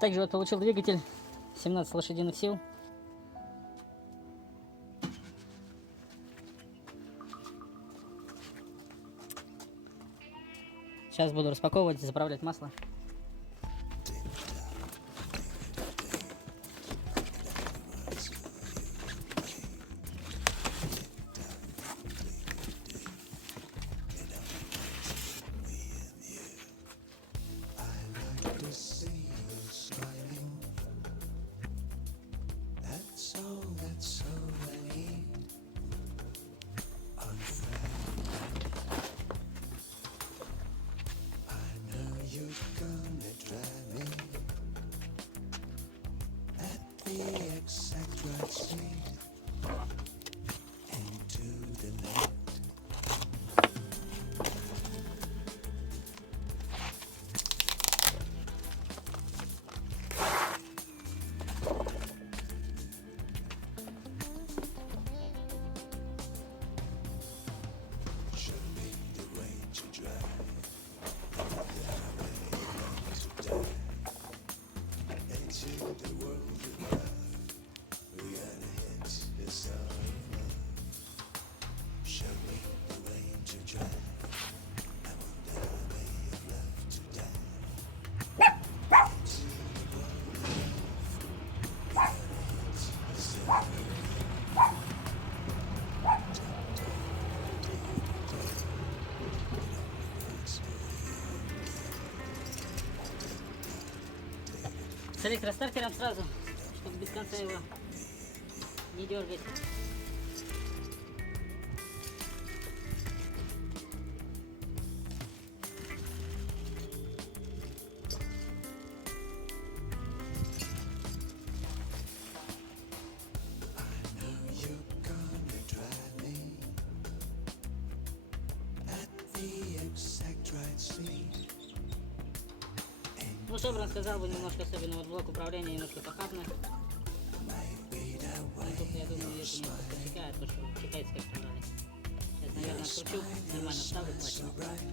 Также вот получил двигатель 17 лошадиных сил. Сейчас буду распаковывать и заправлять масло. С электростартером сразу, чтобы без конца его не дергать. Ну, Шеврон сказал бы немножко, особенно вот блок управления немножко похабно. Но тут, я думаю, это немножко подсекает, потому что китайцы как собрали. Сейчас, наверное, откручу, нормально вставлю, хватит.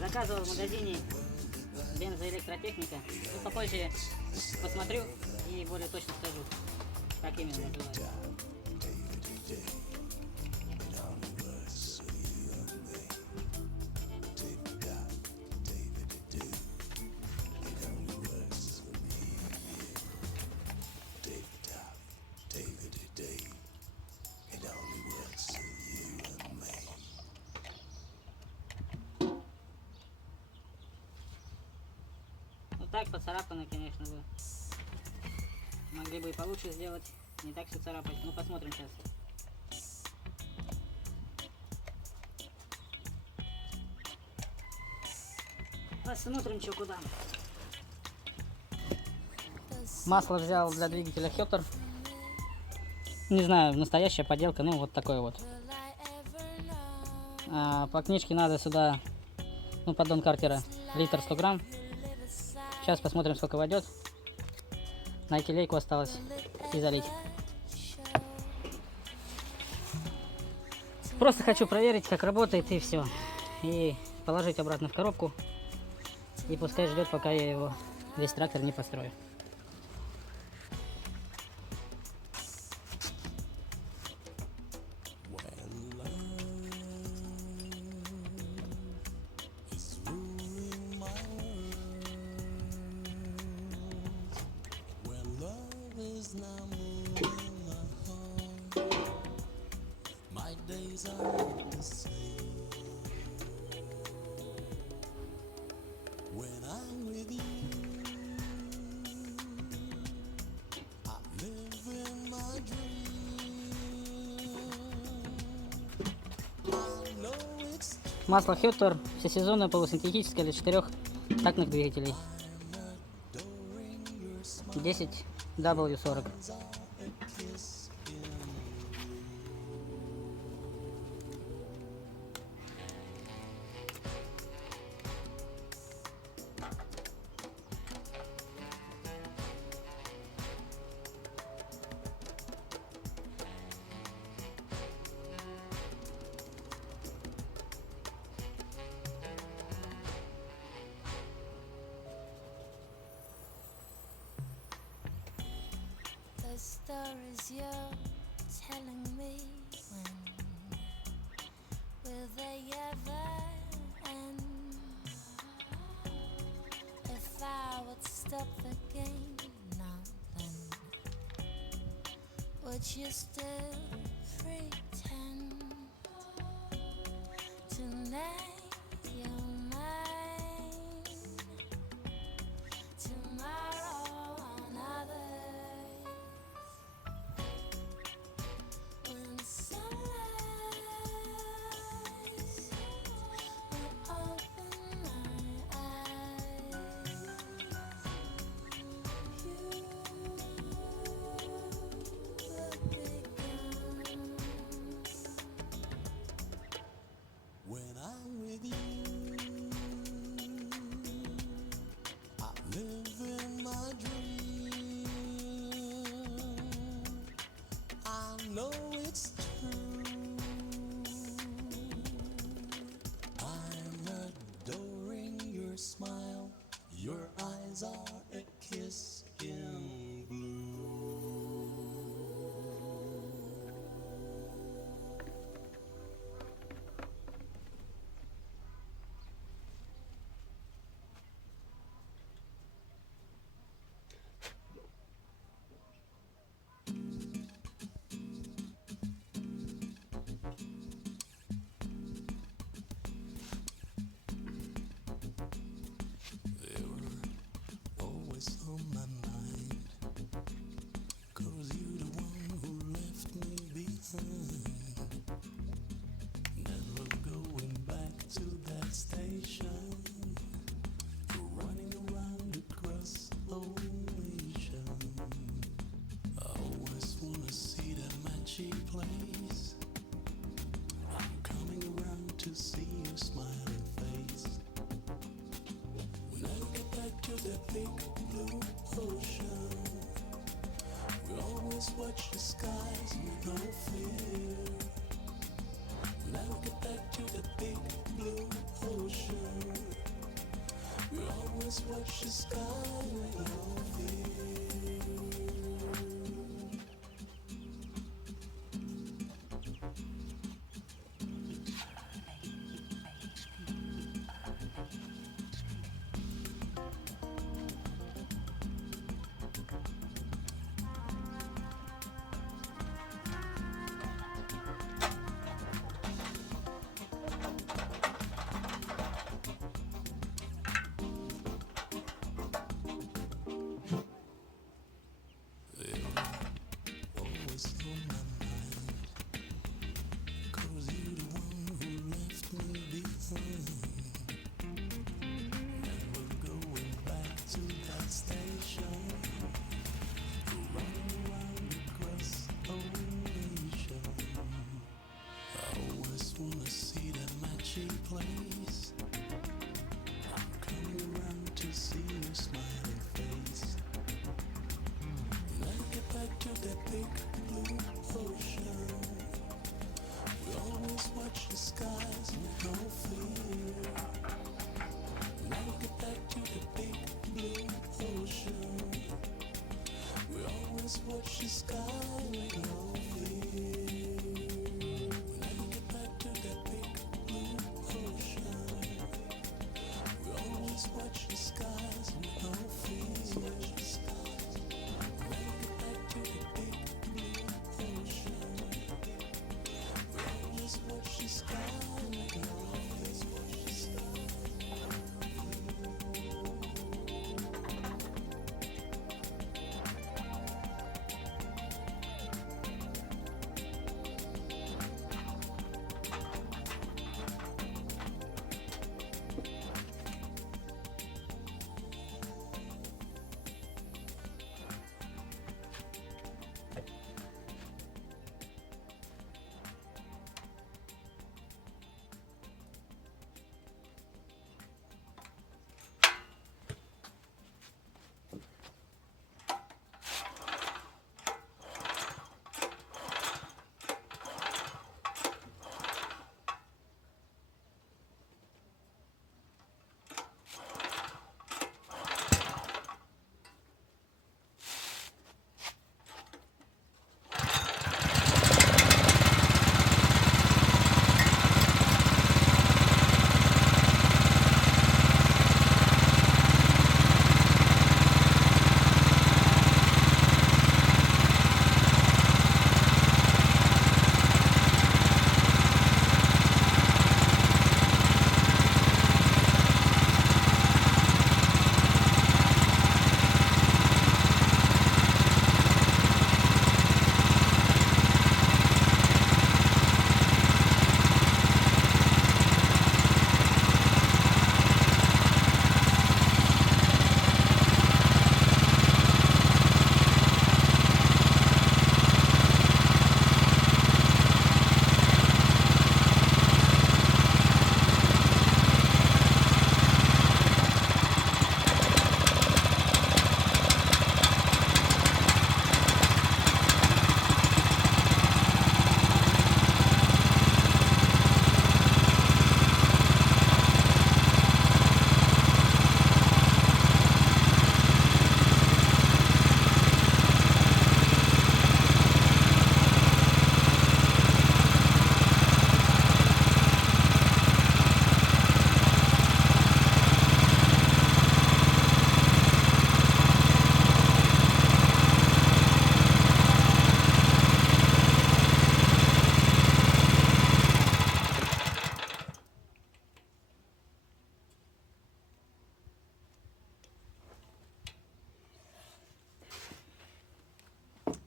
Заказывал в магазине бензоэлектротехника. Ну, попозже посмотрю и более точно скажу, как именно называется. Так поцарапано, конечно, бы. Могли бы и получше сделать. Не так все царапать. Ну, посмотрим сейчас. Посмотрим, что куда. Масло взял для двигателя Хеттер. Не знаю, настоящая подделка, ну вот такой вот. По книжке надо сюда, ну, поддон картера, литр 100 грамм. Сейчас посмотрим, сколько войдет. Найти лейку осталось и залить. Просто хочу проверить, как работает, и все. И положить обратно в коробку. И пускай ждет, пока я его, весь трактор, не построю. Масло Хеттер всесезонное, полусинтетическое, для 4 тактных двигателей. 10W40. The stories you're telling me, when will they ever end? If I would stop the game now, then would you still pretend to name your mind? Tomorrow on others, when sunrise will open my eyes, you will be gone. When I'm with you, I live in my dream. I know it's true. I'm adoring your smile. Your eyes are a kiss in blue. They were always on my mind, 'cause you're the one who left me behind. Never going back to that station, running around across ocean. I always wanna see that magic place. I'm coming around to see your smiling face. When I get back to that big blue ocean, we always watch the skies with no fear. When I get back to that big blue ocean, we always watch the sky with no fear. They were always on my mind, 'cause you're the one who left me behind. Never going back to that station, running around across ocean. I always wanna see that magic place. I'm coming around to see your smiling face. When I get back to that big blue ocean, we always watch the skies with no fear. When I get back to the big blue ocean, we always watch the sky with no fear. When I get back to that big blue ocean, we always watch the skies with no fear. When I get back to the big blue ocean, we always watch the sky with no fear.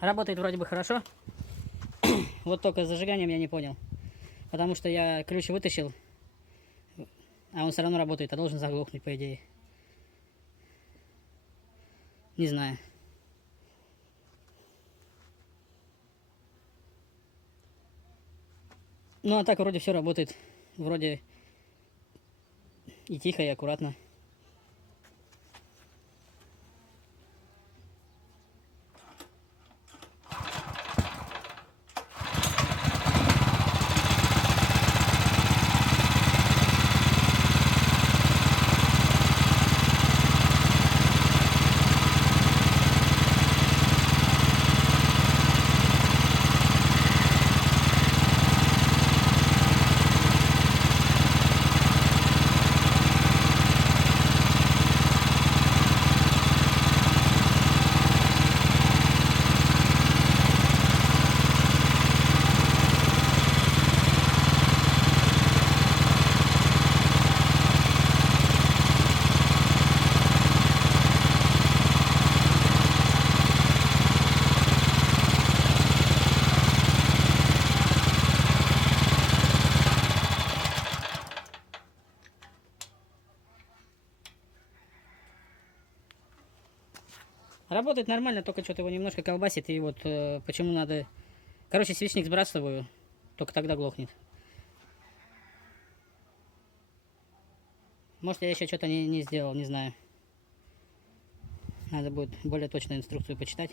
Работает вроде бы хорошо. Вот только с зажиганием я не понял. Потому что я ключ вытащил, а он все равно работает, а должен заглохнуть, по идее. Не знаю. Ну а так вроде все работает. Вроде и тихо, и аккуратно. Работает нормально, только что-то его немножко колбасит, и вот почему надо... Короче, свечник сбрасываю, только тогда глохнет. Может, я еще что-то не сделал, не знаю. Надо будет более точную инструкцию почитать.